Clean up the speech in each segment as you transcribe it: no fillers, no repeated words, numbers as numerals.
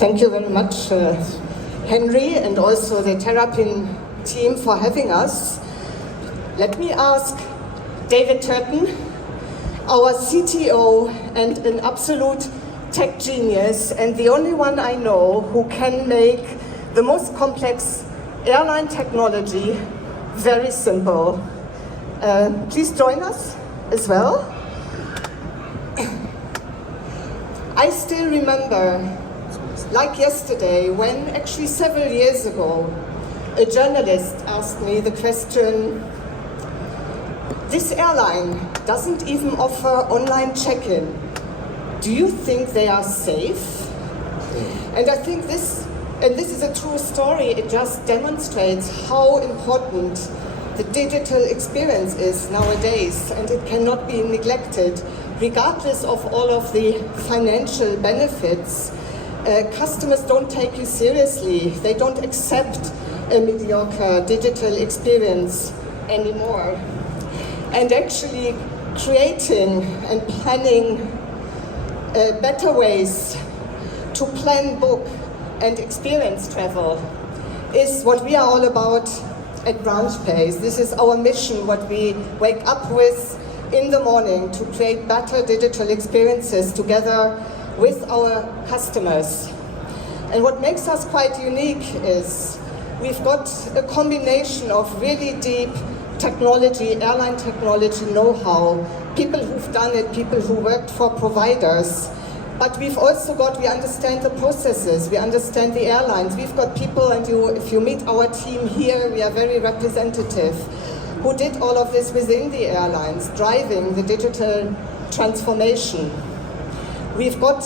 Thank you very much, Henry, and also the Terrapin team for having us. Let me ask David Turton, our CTO and an absolute tech genius, and the only one I know who can make the most complex airline technology very simple. Please join us as well. I still remember, like yesterday, when actually several years ago, a journalist asked me the question, this airline doesn't even offer online check-in. Do you think they are safe? And I think this is a true story, it just demonstrates how important the digital experience is nowadays, and it cannot be neglected. Regardless of all of the financial benefits, customers don't take you seriously. They don't accept a mediocre digital experience anymore. And actually creating and planning better ways to plan, book, and experience travel is what we are all about at BranchPace. This is our mission, what we wake up with in the morning to create better digital experiences together with our customers. And what makes us quite unique is we've got a combination of really deep technology, airline technology know-how, people who've done it, people who worked for providers. But we've also we understand the processes, we understand the airlines. We've got people, and if you meet our team here, we are very representative, who did all of this within the airlines, driving the digital transformation. We've got,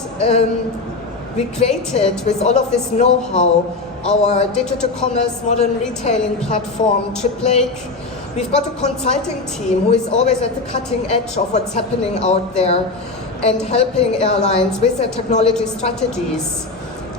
we created with all of this know-how our digital commerce modern retailing platform, Triplake. We've got a consulting team who is always at the cutting edge of what's happening out there and helping airlines with their technology strategies.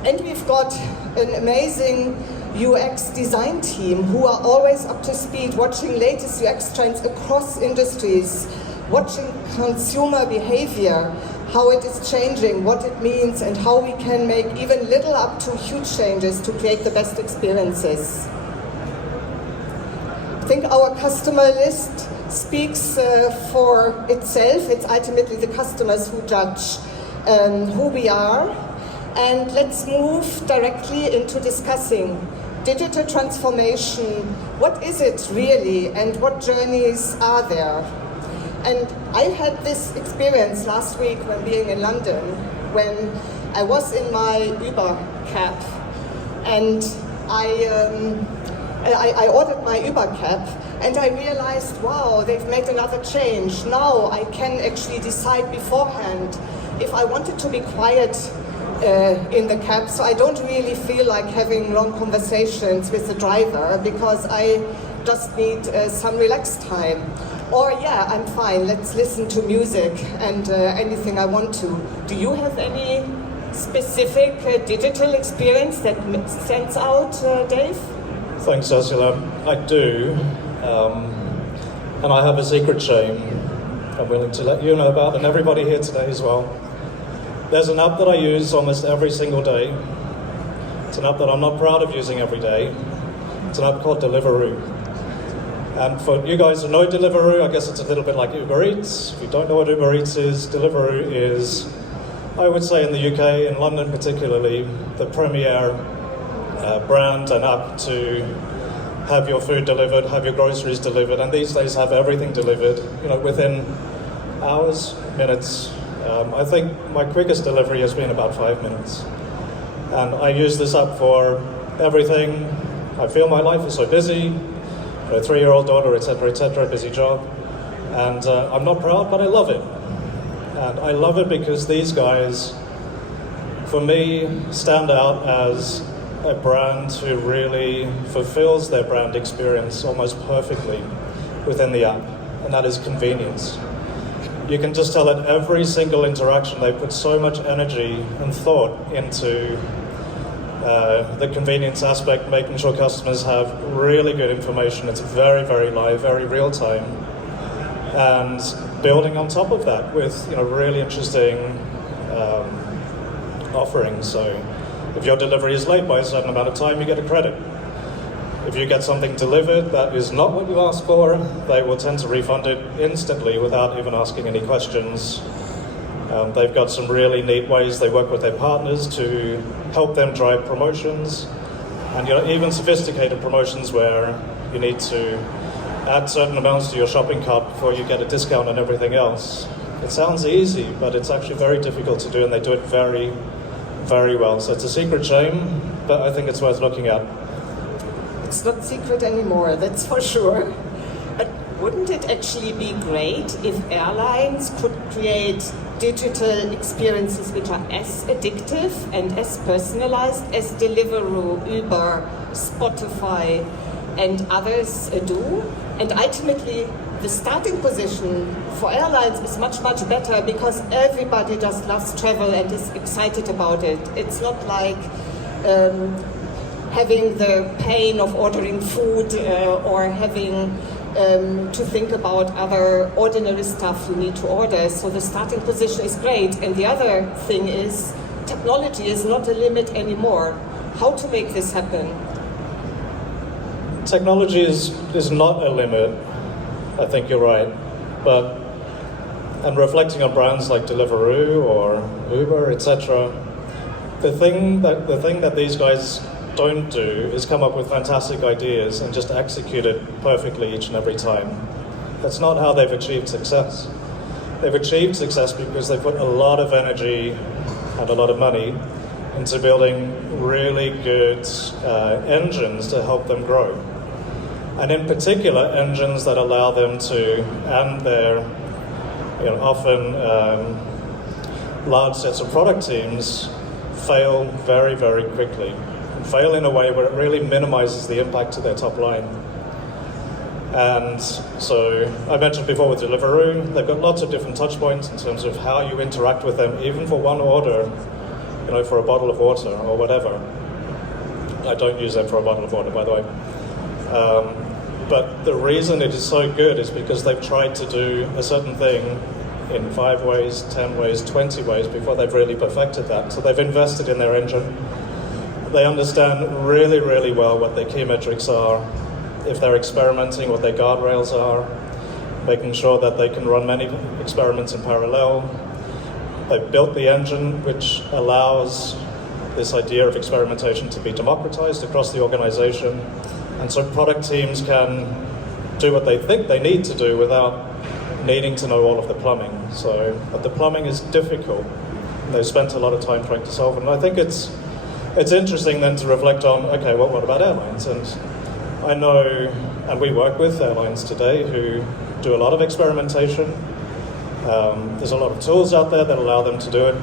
And we've got an amazing UX design team who are always up to speed, watching latest UX trends across industries, watching consumer behavior, how it is changing, what it means, and how we can make even little up to huge changes to create the best experiences. I think our customer list speaks for itself. It's ultimately the customers who judge who we are. And let's move directly into discussing digital transformation. What is it really, and what journeys are there? And I had this experience last week when being in London, when I was in my Uber cab, and I ordered my Uber cab, and I realized, wow, they've made another change. Now I can actually decide beforehand if I wanted to be quiet in the cab, so I don't really feel like having long conversations with the driver because I just need some relaxed time. Or yeah, I'm fine, let's listen to music and anything I want to. Do you have any specific digital experience that stands out, Dave? Thanks, Ursula. I do, and I have a secret shame I'm willing to let you know about, and everybody here today as well. There's an app that I use almost every single day. It's an app that I'm not proud of using every day. It's an app called Deliveroo. And for you guys who know Deliveroo, I guess it's a little bit like Uber Eats. If you don't know what Uber Eats is, Deliveroo is, I would say in the UK, in London particularly, the premier brand and app to have your food delivered, have your groceries delivered, and these days have everything delivered, within hours, minutes. I think my quickest delivery has been about 5 minutes. And I use this app for everything. I feel my life is so busy, a 3-year-old daughter, etc., busy job. And I'm not proud, but I love it. And I love it because these guys, for me, stand out as a brand who really fulfills their brand experience almost perfectly within the app, and that is convenience. You can just tell at every single interaction they put so much energy and thought into the convenience aspect, making sure customers have really good information. It's very, very live, very real time, and building on top of that with really interesting offerings. So If your delivery is late by a certain amount of time, you get a credit. If you get something delivered that is not what you asked for, they will tend to refund it instantly without even asking any questions. They've got some really neat ways they work with their partners to help them drive promotions, and even sophisticated promotions where you need to add certain amounts to your shopping cart before you get a discount on everything else. It sounds easy, but it's actually very difficult to do, and they do it very, very well. So it's a secret shame, but I think it's worth looking at. It's not secret anymore, that's for sure. But wouldn't it actually be great if airlines could create digital experiences which are as addictive and as personalized as Deliveroo, Uber, Spotify, and others do? And ultimately, the starting position for airlines is much, much better because everybody just loves travel and is excited about it. It's not like having the pain of ordering food or having to think about other ordinary stuff you need to order. So the starting position is great. And the other thing is, technology is not a limit anymore. How to make this happen? Technology is not a limit. I think you're right. But, and reflecting on brands like Deliveroo or Uber, etc., the thing that these guys don't do is come up with fantastic ideas and just execute it perfectly each and every time. That's not how they've achieved success. They've achieved success because they put a lot of energy and a lot of money into building really good engines to help them grow. And in particular, engines that allow them to, and their often large sets of product teams, fail very, very quickly. Fail in a way where it really minimizes the impact to their top line. And so I mentioned before with Deliveroo, they've got lots of different touch points in terms of how you interact with them, even for one order, for a bottle of water or whatever. I don't use them for a bottle of water, by the way. But the reason it is so good is because they've tried to do a certain thing in 5 ways, 10 ways, 20 ways before they've really perfected that. So they've invested in their engine. They understand really, really well what their key metrics are, if they're experimenting, what their guardrails are, making sure that they can run many experiments in parallel. They've built the engine which allows this idea of experimentation to be democratized across the organization. And so product teams can do what they think they need to do without needing to know all of the plumbing. But the plumbing is difficult. They've spent a lot of time trying to solve it. And I think it's interesting then to reflect on, okay, well, what about airlines? And I know, and we work with airlines today who do a lot of experimentation. There's a lot of tools out there that allow them to do it.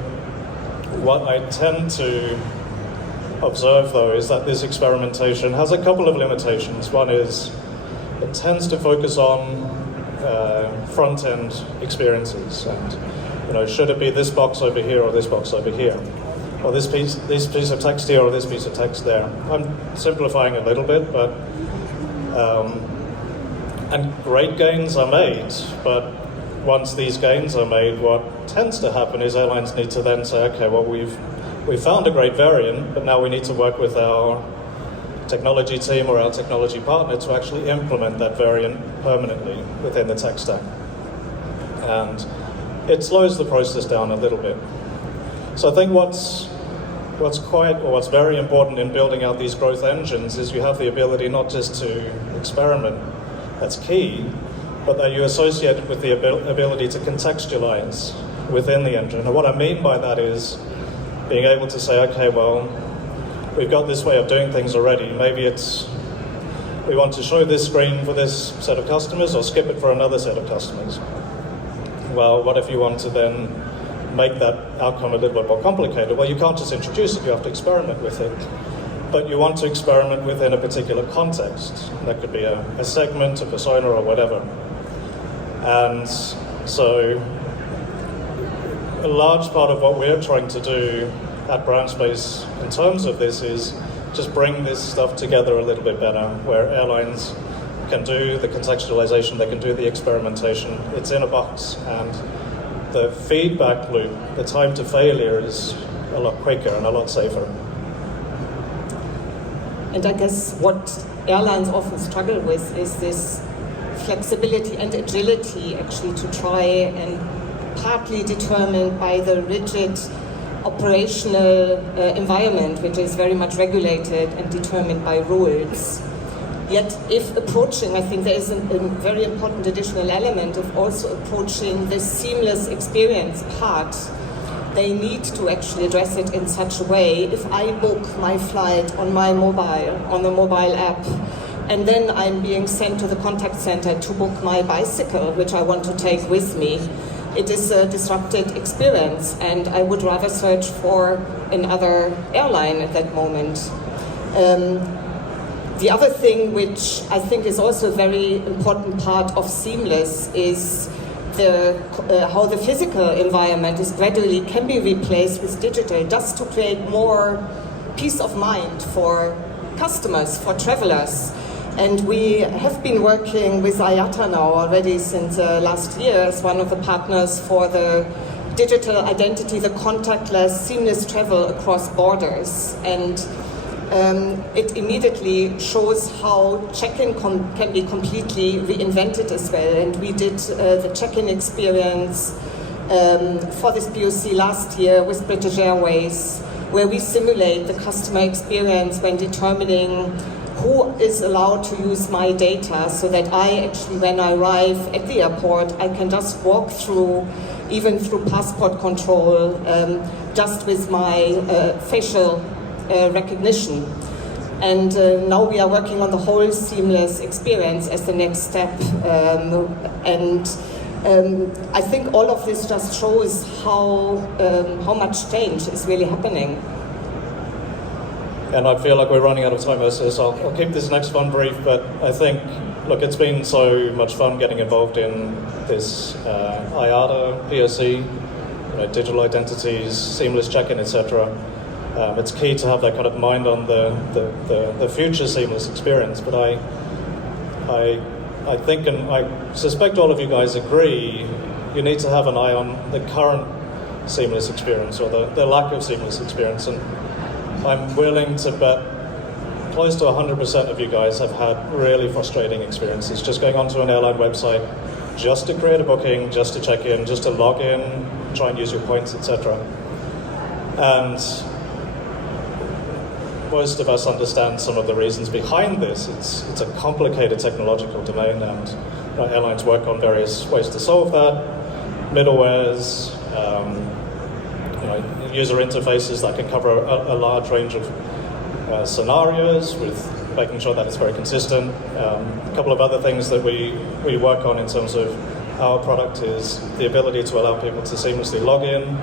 What I tend to observe, though, is that this experimentation has a couple of limitations. One is it tends to focus on front-end experiences, and should it be this box over here or this box over here, or this piece of text here or this piece of text there. I'm simplifying a little bit, but and great gains are made, but once these gains are made, what tends to happen is airlines need to then say, okay, well, we've found a great variant, but now we need to work with our technology team or our technology partner to actually implement that variant permanently within the tech stack. And it slows the process down a little bit. So I think what's very important in building out these growth engines is you have the ability not just to experiment, that's key, but that you associate it with the ability to contextualize within the engine. And what I mean by that is being able to say, okay, well, we've got this way of doing things already. Maybe we want to show this screen for this set of customers or skip it for another set of customers. Well, what if you want to then make that outcome a little bit more complicated? Well, you can't just introduce it, you have to experiment with it. But you want to experiment within a particular context. That could be a segment, a persona, or whatever. And so a large part of what we're trying to do at BrandSpace in terms of this is just bring this stuff together a little bit better, where airlines can do the contextualization, they can do the experimentation. It's in a box, and the feedback loop, the time to failure is a lot quicker and a lot safer. And I guess what airlines often struggle with is this flexibility and agility actually to try and partly determined by the rigid operational environment, which is very much regulated and determined by rules. Yet if approaching, I think there is a very important additional element of also approaching this seamless experience part. They need to actually address it in such a way. If I book my flight on my mobile, on the mobile app, and then I'm being sent to the contact center to book my bicycle, which I want to take with me, it is a disrupted experience, and I would rather search for another airline at that moment. The other thing which I think is also a very important part of seamless is how the physical environment is gradually can be replaced with digital, just to create more peace of mind for customers, for travelers. And we have been working with IATA now already since last year as one of the partners for the digital identity, the contactless, seamless travel across borders. And it immediately shows how check-in can be completely reinvented as well. And we did the check-in experience for this POC last year with British Airways, where we simulate the customer experience when determining who is allowed to use my data, so that I actually, when I arrive at the airport, I can just walk through, even through passport control, just with my facial recognition. And now we are working on the whole seamless experience as the next step. I think all of this just shows how much change is really happening. And I feel like we're running out of time, Ursula, so I'll keep this next one brief, but I think, look, it's been so much fun getting involved in this IATA, POC, digital identities, seamless check-in, etc. It's key to have that kind of mind on the future seamless experience, but I think, and I suspect all of you guys agree, you need to have an eye on the current seamless experience, or the lack of seamless experience. And I'm willing to bet close to 100% of you guys have had really frustrating experiences just going onto an airline website just to create a booking, just to check in, just to log in, try and use your points, etc. And most of us understand some of the reasons behind this. It's a complicated technological domain, and airlines work on various ways to solve that. Middlewares, user interfaces that can cover a large range of scenarios, with making sure that it's very consistent. A couple of other things that we work on in terms of our product is the ability to allow people to seamlessly log in,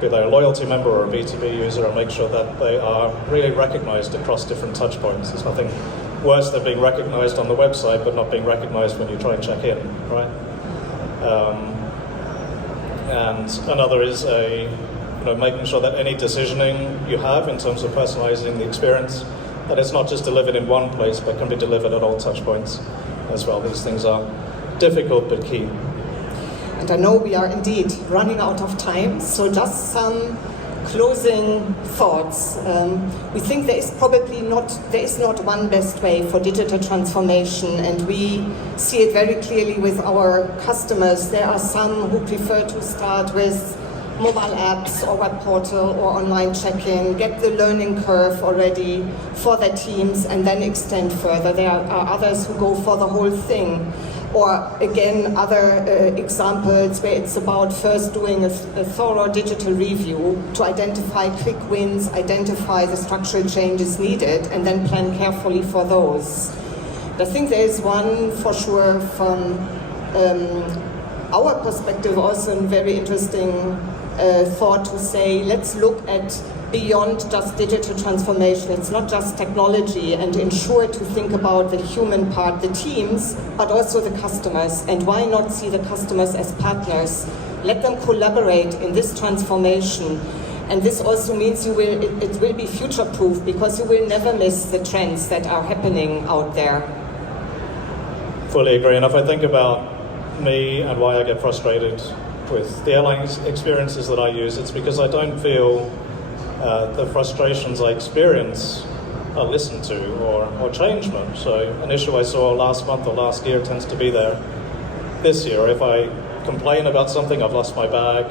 be they a loyalty member or a B2B user, and make sure that they are really recognized across different touch points. There's nothing worse than being recognized on the website but not being recognized when you try and check in, right? And another is making sure that any decisioning you have in terms of personalizing the experience, that it's not just delivered in one place but can be delivered at all touch points as well. These things are difficult but key. And I know we are indeed running out of time, so just some closing thoughts. We think there is not one best way for digital transformation, and we see it very clearly with our customers. There are some who prefer to start with mobile apps or web portal or online check-in, get the learning curve already for their teams, and then extend further. There are others who go for the whole thing. Or again, other examples where it's about first doing a thorough digital review to identify quick wins, identify the structural changes needed, and then plan carefully for those. I think there is one for sure from our perspective also a very interesting thought to say, let's look at beyond just digital transformation. It's not just technology, and ensure to think about the human part, the teams, but also the customers. And why not see the customers as partners? Let them collaborate in this transformation. And this also means it will be future-proof, because you will never miss the trends that are happening out there. Fully agree. And if I think about me and why I get frustrated with the airline experiences that I use, it's because I don't feel the frustrations I experience are listened to or changement. So an issue I saw last month or last year tends to be there this year. If I complain about something, I've lost my bag,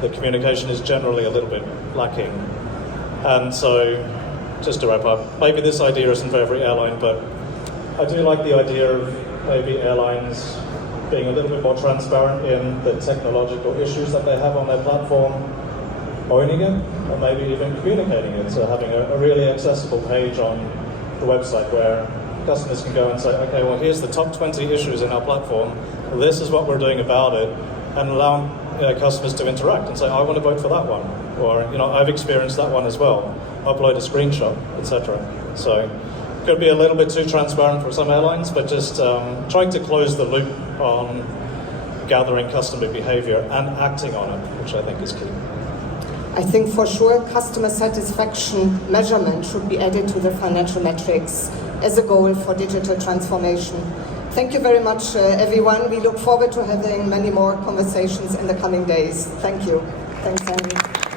the communication is generally a little bit lacking. And so, just to wrap up, maybe this idea isn't for every airline, but I do like the idea of maybe airlines being a little bit more transparent in the technological issues that they have on their platform, owning it, or maybe even communicating it. So having a really accessible page on the website where customers can go and say, okay, well, here's the top 20 issues in our platform, this is what we're doing about it, and allow customers to interact and say, I want to vote for that one, or I've experienced that one as well, upload a screenshot, etc. So could be a little bit too transparent for some airlines, but just trying to close the loop on gathering customer behavior and acting on it, which I think is key. I think for sure customer satisfaction measurement should be added to the financial metrics as a goal for digital transformation. Thank you very much, everyone. We look forward to having many more conversations in the coming days. Thank you. Thanks, Henry.